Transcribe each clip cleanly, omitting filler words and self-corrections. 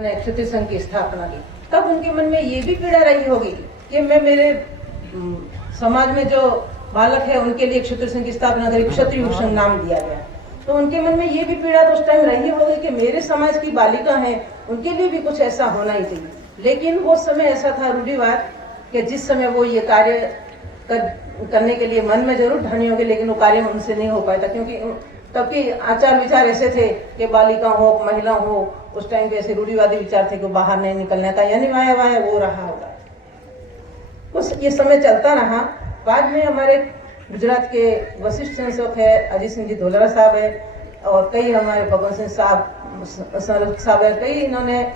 क्षत्रिय संघ की स्थापना की, तब उनके मन में ये भी पीड़ा रही होगी कि मैं मेरे समाज में जो बालक है उनके लिए क्षत्रिय संघ की स्थापना करी, क्षत्रिय संघ नाम दिया गया। तो उनके मन में ये भी पीड़ा तो उस टाइम रही होगी कि मेरे समाज की बालिका है, उनके लिए भी कुछ ऐसा होना ही चाहिए। लेकिन वो समय ऐसा था रूढ़िवाद कि जिस समय वो ये कार्य करने के लिए मन में जरूर ठानी होगी, लेकिन वो कार्य उनसे नहीं हो पाया था, क्योंकि तब के आचार विचार ऐसे थे कि बालिका हो महिला हो, उस टाइम के ऐसे रूढ़िवादी विचार थे कि बाहर नहीं निकलने का, यानी वाया वाया वो रहा होगा। कुछ ये समय चलता रहा। बाद में हमारे गुजरात के वशिष्ठ संशोधक है, अजीत सिंह जी धोलरा साहब है, और कई हमारे भगवंत सिंह साहब है, कई इन्होंने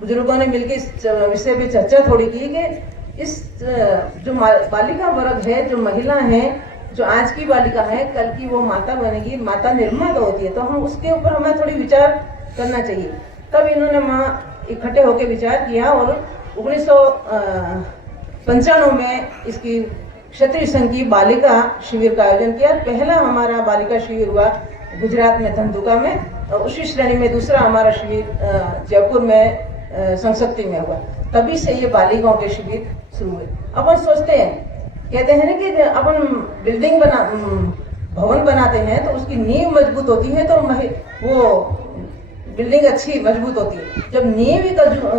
बुजुर्गों ने मिलकर इस विषय पे चर्चा थोड़ी की कि इस जो बालिका वर्ग है, जो महिला है, जो आज की बालिका है, कल की वो माता बनेगी, माता निर्माता होती है, तो हम उसके ऊपर हमें थोड़ी विचार करना चाहिए। तब इन्होंने वहाँ इकट्ठे होकर विचार किया और 1995 में इसकी क्षत्रिय संघ की बालिका शिविर का आयोजन किया। पहला हमारा बालिका शिविर हुआ गुजरात में धंधुका में, और उसी श्रेणी में दूसरा हमारा शिविर जयपुर में संशक्ति में हुआ। तभी से ये बालिकाओं के शिविर शुरू हुए। अपन सोचते हैं, कहते हैं ना कि अपन बिल्डिंग भवन बनाते हैं तो उसकी नींव मजबूत होती है तो वो बिल्डिंग अच्छी मजबूत होती है। जब नींव ही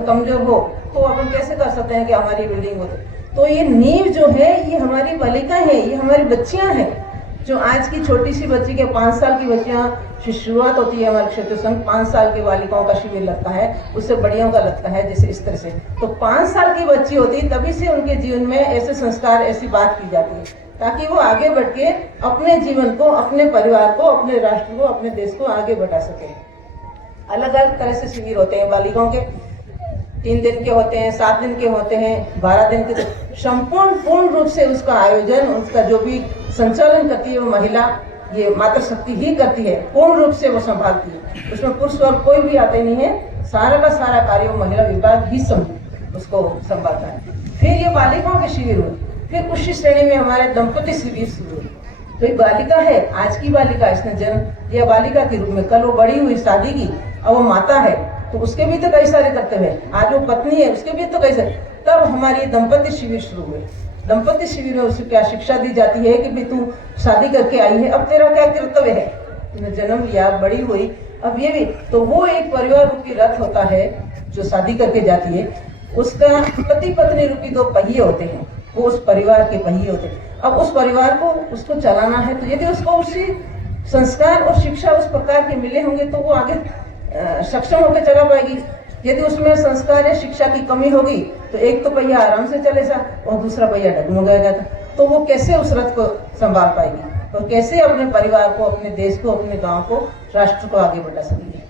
कमजोर हो तो अपन कैसे कर सकते हैं कि हमारी बिल्डिंग होती। तो ये नींव जो है ये हमारी बालिका है, ये हमारी बच्चियां हैं। जो आज की छोटी सी बच्ची के 5 साल की बच्चियां से शुरुआत होती है, हमारे क्षत्रिय संघ 5 साल की बालिकाओं का शिविर लगता है, उससे बड़ियों का लगता है, जैसे इस तरह से। तो 5 साल की बच्ची होती है, तभी से उनके जीवन में ऐसे संस्कार, ऐसी बात की जाती है, ताकि वो आगे बढ़ के अपने जीवन को, अपने परिवार को, अपने राष्ट्र को, अपने देश को आगे बढ़ा सके। अलग अलग तरह से शिविर होते हैं बालिकाओं के, 3 दिन के होते हैं, 7 दिन के होते हैं, 12 दिन के। संपूर्ण पूर्ण रूप से उसका आयोजन, उसका जो भी संचालन करती है वो महिला, ये मातृशक्ति ही करती है, पूर्ण रूप से वो संभालती है। उसमें पुरुष और कोई भी आते नहीं है, सारा का सारा कार्य वो महिला विभाग ही उसको संभालता है। फिर ये बालिकाओं के शिविर हुए, फिर उसी श्रेणी में हमारे दंपति शिविर शुरू हुए। तो ये बालिका है, आज की बालिका, इसने जन्म यह बालिका के रूप में, कल वो बड़ी हुई, शादी की, अब वो माता है, तो उसके भी तो कई सारे कर्तव्य हैं। आज वो पत्नी है, उसके भी तो कई सारे। तब हमारी दंपति शिविर शुरू हुए। दंपति शिविर में उसे क्या शिक्षा दी जाती है कि भाई तू शादी करके आई है, अब तेरा क्या कर्तव्य है, तूने जन्म लिया, बड़ी हुई, अब ये भी। तो वो एक परिवार रूपी रथ होता है जो शादी करके जाती है, उसका पति पत्नी रूपी 2 पहिए होते हैं, वो उस परिवार के पहिए होते हैं। अब उस परिवार को उसको चलाना है, तो यदि उसको उसी संस्कार और शिक्षा उस प्रकार के मिले होंगे तो वो आगे सक्षम होकर चला पाएगी। यदि उसमें संस्कार या शिक्षा की कमी होगी तो एक तो पहिया आराम से चलेगा और दूसरा पहिया डगमगाएगा, तो वो कैसे उस रथ को संभाल पाएगी और कैसे अपने परिवार को, अपने देश को, अपने गांव को, राष्ट्र को आगे बढ़ा सकेगी।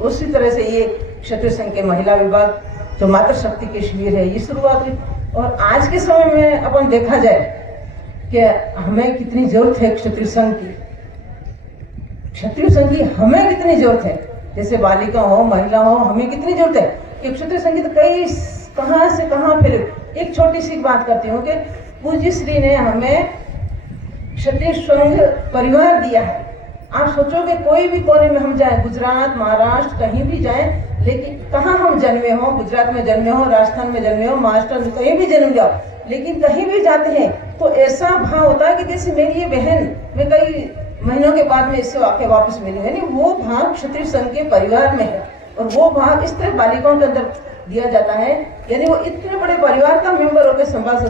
उसी तरह से ये क्षत्रिय संघ के महिला विभाग जो मातृशक्ति के शिविर है, ये शुरुआत हुई। और आज के समय में अपन देखा जाए कि हमें कितनी जरूरत है क्षत्रिय संघ की, क्षत्रिय संघ की हमें कितनी जरूरत है। जैसे बालिका हो, महिला हो, हमें कितनी जरूरत है कि क्षत्रिय संघ की तो कई कहां से कहां फिर। एक छोटी सी बात करती हूँ कि पूज्य श्री ने हमें क्षत्रिय संघ परिवार दिया है। आप सोचोगे कोई भी कोने में हम जाए, गुजरात, महाराष्ट्र, कहीं भी जाए, लेकिन कहाँ हम जन्मे हो, गुजरात में जन्मे हो, राजस्थान में जन्मे हो, महाराष्ट्र में, कहीं भी जन्म जाओ, लेकिन कहीं भी जाते हैं तो ऐसा भाव होता है कि जैसे मेरी ये बहन, मैं कई महीनों के बाद में इससे आके वापस मिली, यानी वो भाव क्षत्रिय संघ के परिवार में है। और वो भाव इस तरह बालिकाओं के अंदर दिया जाता है, यानी वो इतने बड़े परिवार का मेंबर होकर संभाल सकते।